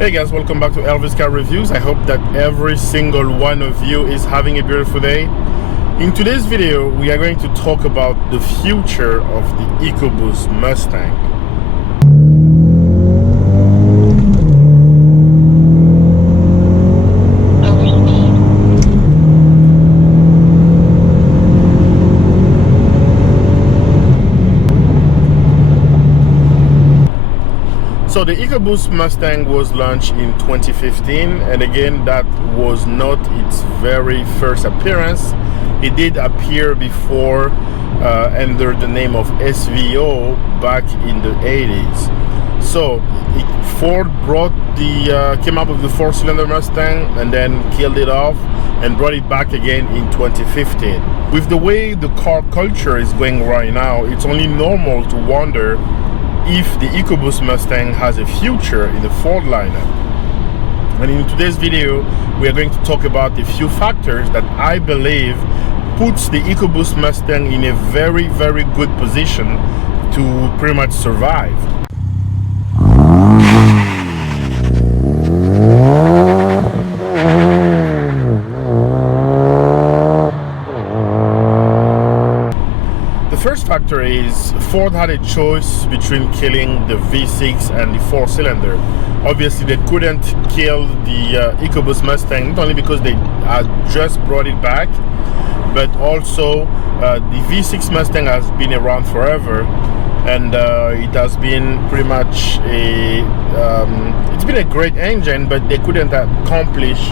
Hey guys, welcome back to Elvis Car Reviews. I hope that every single one of you is having a beautiful day. In today's video, we are going to talk about the future of the Ecoboost Mustang. So the Ecoboost Mustang was launched in 2015, and again, that was not its very first appearance. It did appear before under the name of SVO back in the 80s. So Ford came up with the 4-cylinder Mustang and then killed it off and brought it back again in 2015. With the way the car culture is going right now, it's only normal to wonder if the Ecoboost Mustang has a future in the Ford lineup. And in today's video, we are going to talk about a few factors that I believe puts the Ecoboost Mustang in a very, very good position to pretty much survive. First factor is Ford had a choice between killing the V6 and the 4-cylinder. Obviously, they couldn't kill the Ecoboost Mustang, not only because they had just brought it back, but also the V6 Mustang has been around forever, and it has been pretty much it's been a great engine, but they couldn't accomplish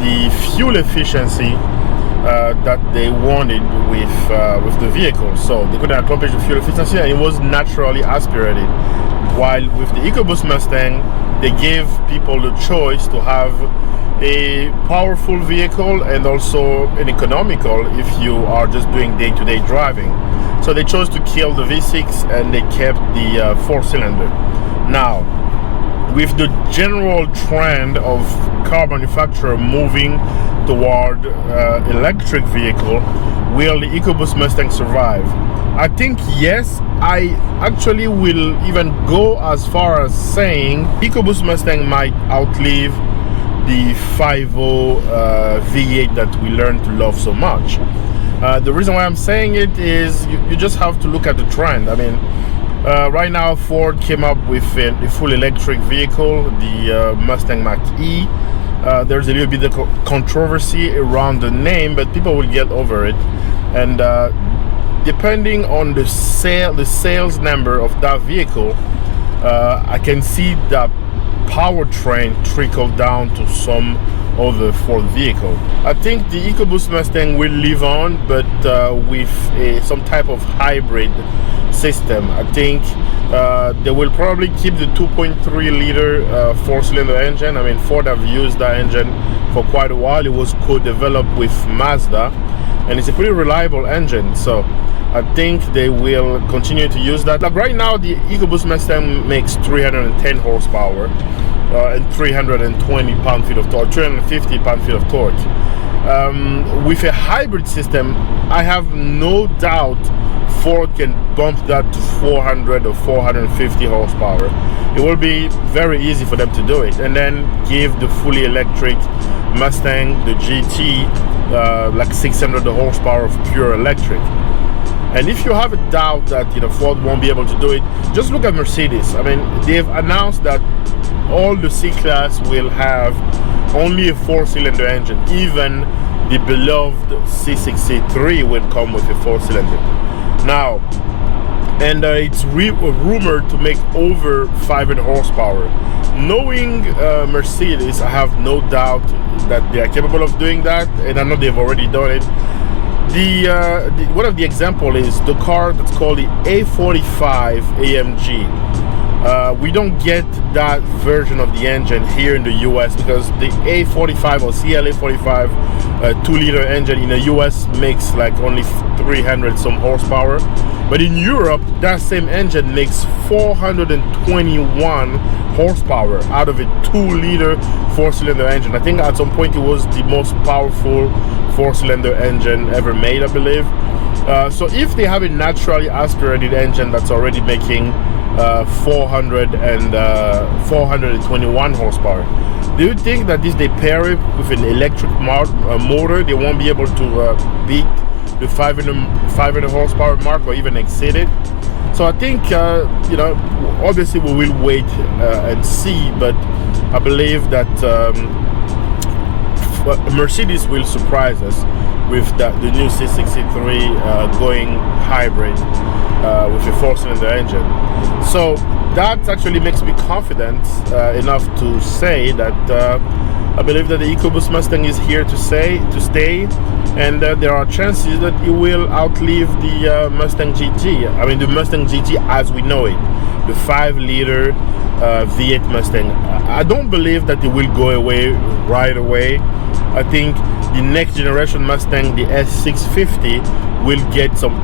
the fuel efficiency that they wanted with the vehicle. So they couldn't accomplish the fuel efficiency, and it was naturally aspirated. While with the Ecoboost Mustang, they gave people the choice to have a powerful vehicle and also an economical if you are just doing day-to-day driving. So they chose to kill the V6 and they kept the 4-cylinder. Now, with the general trend of car manufacturer moving toward electric vehicle, will the Ecoboost Mustang survive? I think yes. I actually will even go as far as saying Ecoboost Mustang might outlive the 5.0 V8 that we learned to love so much. The reason why I'm saying it is you just have to look at the trend. I mean, right now Ford came up with a full electric vehicle, the Mustang Mach-E. There's a little bit of controversy around the name, but people will get over it. And depending on the sales number of that vehicle, I can see that powertrain trickle down to some other Ford vehicle. I think the Ecoboost Mustang will live on, but with some type of hybrid system. I think they will probably keep the 2.3 liter 4-cylinder engine. I mean, Ford have used that engine for quite a while. It was co-developed with Mazda, and it's a pretty reliable engine. So I think they will continue to use that. Like right now, the Ecoboost Mustang makes 310 horsepower and 320 pound-feet of torque, 350 pound-feet of torque. With a hybrid system, I have no doubt Ford can bump that to 400 or 450 horsepower. It will be very easy for them to do it, and then give the fully electric Mustang, the GT, like 600 horsepower of pure electric. And if you have a doubt that Ford won't be able to do it, just look at Mercedes. I mean, they've announced that all the C-Class will have only a 4-cylinder engine. Even the beloved C6-C3 will come with a 4-cylinder. Now, and it's rumored to make over 500 horsepower. Knowing Mercedes, I have no doubt that they are capable of doing that, and I know they've already done it. One of the example is the car that's called the A45 AMG. We don't get that version of the engine here in the US because the A45 or CLA45 2-liter engine in the US makes like only 300 some horsepower, but in Europe that same engine makes 421 horsepower out of a 2-liter 4-cylinder engine. I think at some point it was the most powerful 4-cylinder engine ever made, I believe. So if they have a naturally aspirated engine that's already making 421 horsepower. Do you think that this they pair it with an electric motor, they won't be able to beat the 500 horsepower mark or even exceed it? So I think you know, obviously we will wait and see, but I believe that Mercedes will surprise us with the new C63 going hybrid with a 4-cylinder engine. So that actually makes me confident enough to say that I believe that the EcoBoost Mustang is here to stay, and there are chances that it will outlive the Mustang GT. I mean, the Mustang GT as we know it, the 5-liter V8 Mustang. I don't believe that it will go away right away. I think the next generation Mustang, the S650, will get some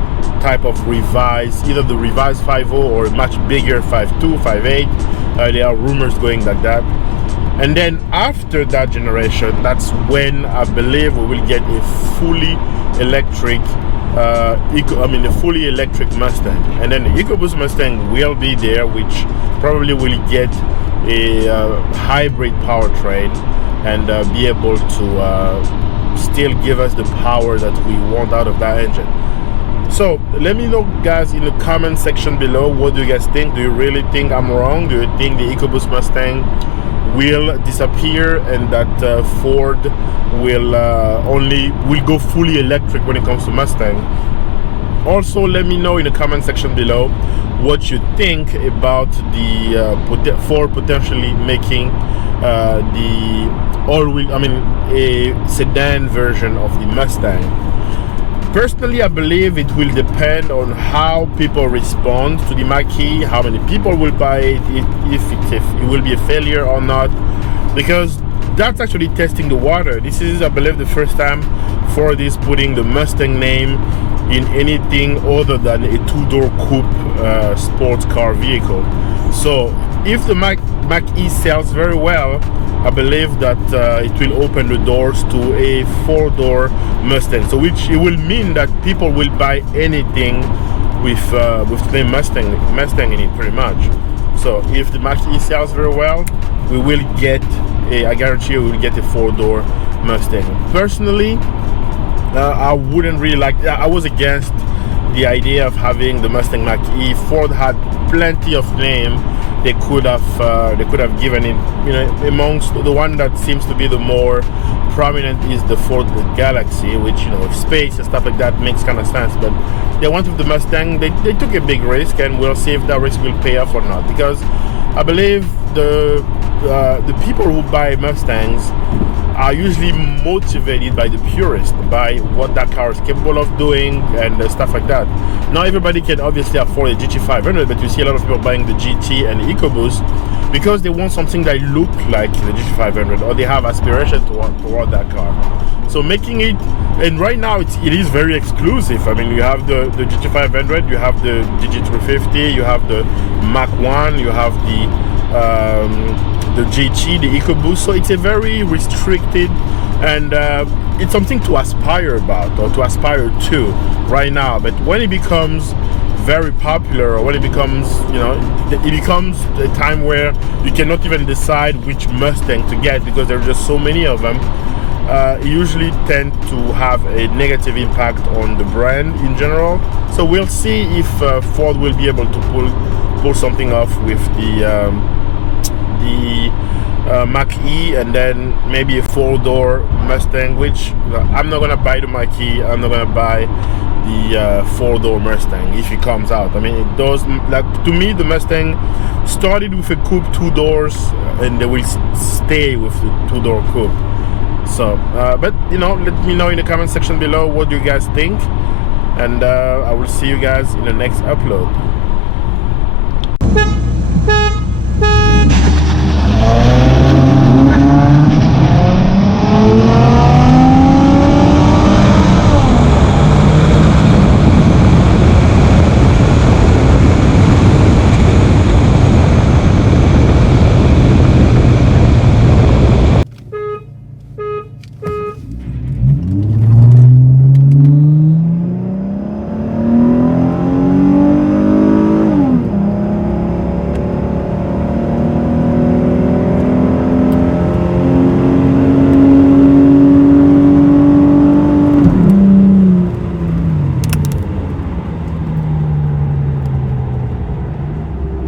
type of revised, either the revised 5.0 or a much bigger 5.2, 5.8. There are rumors going like that. And then after that generation, that's when I believe we will get a fully electric a fully electric Mustang. And then the EcoBoost Mustang will be there, which probably will get a hybrid powertrain and be able to still give us the power that we want out of that engine. So let me know, guys, in the comment section below, what do you guys think? Do you really think I'm wrong? Do you think the EcoBoost Mustang will disappear and that Ford will go fully electric when it comes to Mustang? Also, let me know in the comment section below what you think about the Ford potentially making a sedan version of the Mustang. Personally, I believe it will depend on how people respond to the Mach-E, how many people will buy it, if it will be a failure or not, because that's actually testing the water. This is, I believe, the first time Ford is putting the Mustang name in anything other than a 2-door coupe sports car vehicle. So if the Mach-E sells very well, I believe that it will open the doors to a 4-door Mustang, so which it will mean that people will buy anything with the Mustang in it, pretty much. So if the Mach-E sells very well, we will get I guarantee you we will get a 4-door Mustang. Personally, I wouldn't really like. I was against the idea of having the Mustang Mach-E. Ford had plenty of name they could have given it. You know, amongst the one that seems to be the more prominent is the Ford Galaxy, which, you know, with space and stuff like that makes kind of sense. But they went with the Mustang. They took a big risk, and we'll see if that risk will pay off or not. Because I believe the people who buy Mustangs are usually motivated by the purist, by what that car is capable of doing and stuff like that. Not everybody can obviously afford a GT500, but you see a lot of people buying the GT and the EcoBoost because they want something that look like the GT500, or they have aspiration toward that car. So making it, and right now it is very exclusive. I mean, you have the GT500, you have the GT350, you have the Mach 1, you have the GT, the EcoBoost. So it's a very restricted, and it's something to aspire about or to aspire to right now. But when it becomes very popular, or when it becomes, you know, it becomes a time where you cannot even decide which Mustang to get because there are just so many of them, it usually tend to have a negative impact on the brand in general. So we'll see if Ford will be able to pull something off with the Mach-E, and then maybe a 4-door Mustang, which I'm not gonna buy the Mach-E. I'm not gonna buy the 4-door Mustang if it comes out. I mean, it does, like, to me the Mustang started with a coupe 2 doors, and they will stay with the 2-door coupe. So but you know, let me know in the comment section below what you guys think, and I will see you guys in the next upload.